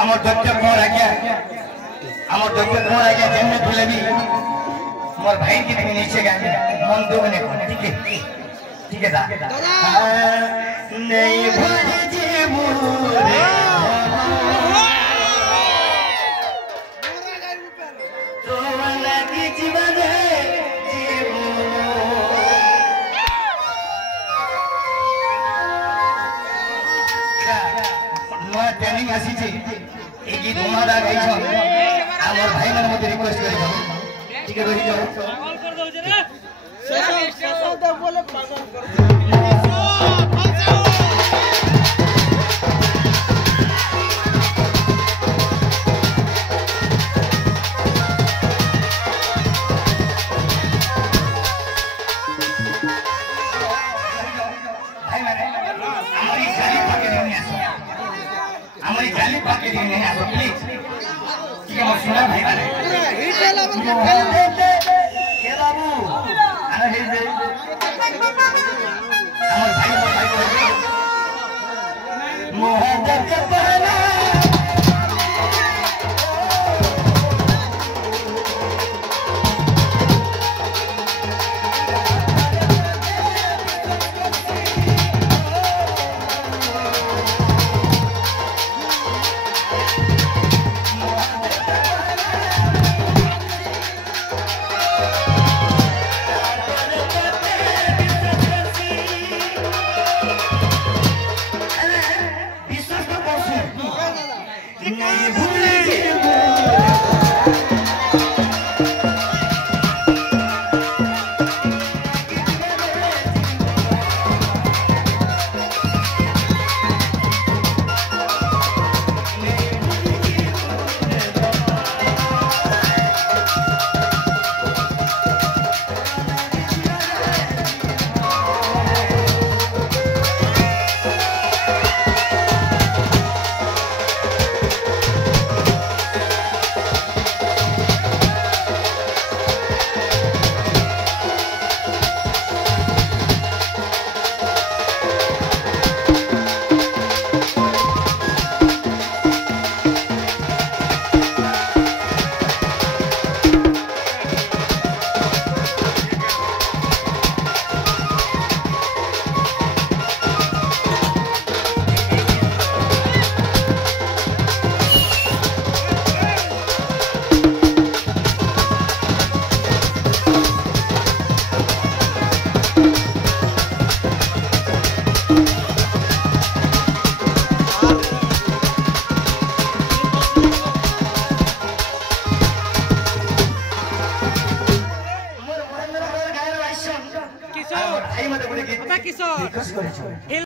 আমার ডক্টর মোর আজ্ঞা যেমনে ভুলে भी मोर भाई की भी नीचे गए मन दो बने ठीक है नहीं भूले जीवो रे तो लगी जीवन जीवो मैं ट्रेनिंग आसी छी ए गीत हमारा गाई छ हमर भाई मन मते रिक्वेस्ट करी छ ठीक है रही जाओ पागल कर दो रे शेषो दे बोले पागल कर भाई माने हमारी गाली पाके नहीं आसो प्लीज ठीक है सुना भाई माने हिट लेवल के के बाबू अरे हिट दे हमर भाई मोहब्बत के बहाना किशोर